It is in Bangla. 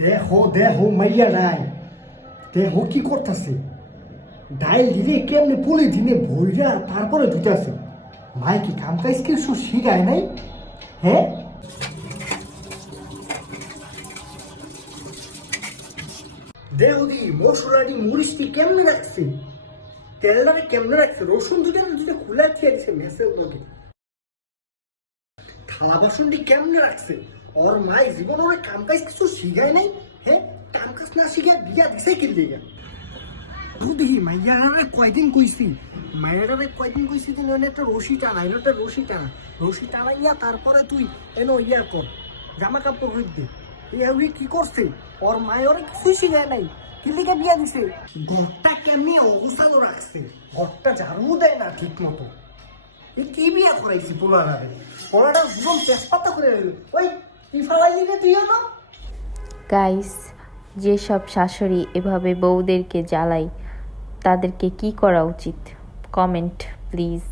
দেখো দেখো মাইয়া নাই, দেখো কি করতেছে, ডাইল দিলে কেমনি পুলি দিনে ভইরা তারপরে ধুতেছে। মাই কি কাম কাজ কিছু শিখায় নাই? হ্যাঁ, দেহদি মশলাটি মরিচটি কেমনে রাখছে, তেলটারে কেমনে রাখছে, রসুন দুটো দুটো খোলা দিয়ে দিছে মেসের লোকে, থালা বাসনটি কেমনে রাখছে। ওর মাই জীবন ওরা কাম কাজ কিছু শিখায় নাই। হ্যাঁ, কাম কাজ না শিখে বিয়া দিছে কি লিগা? দেখি মাইয়ারে কয়দিন কইছি, মাইয়ারে কয়দিন কইছি তুই একটা রশি টানা, একটা রশি টানা, রশি টানাইয়া তারপরে তুই এনো ইয়া কর, জামা কাপড় রোদ দে। এই কি করছে, ওর মায়ের কিছুই শিখায় নাই, কি লিগা বিয়া দিছে। ঘরটা কেমনি অবসাদ রাখছে, ঘরটা ঝাড়ু দেয় না ঠিক মতো। এই কি বিয়া করাইছি পোলারে, পোলাটা জীবন তেজপাতা করে ওই কি ফালাই দিলে তুই না। গাইস, যেসব শাশুড়ি এভাবে বউদেরকে জ্বালায় তাদেরকে কি করা উচিত? Comment please.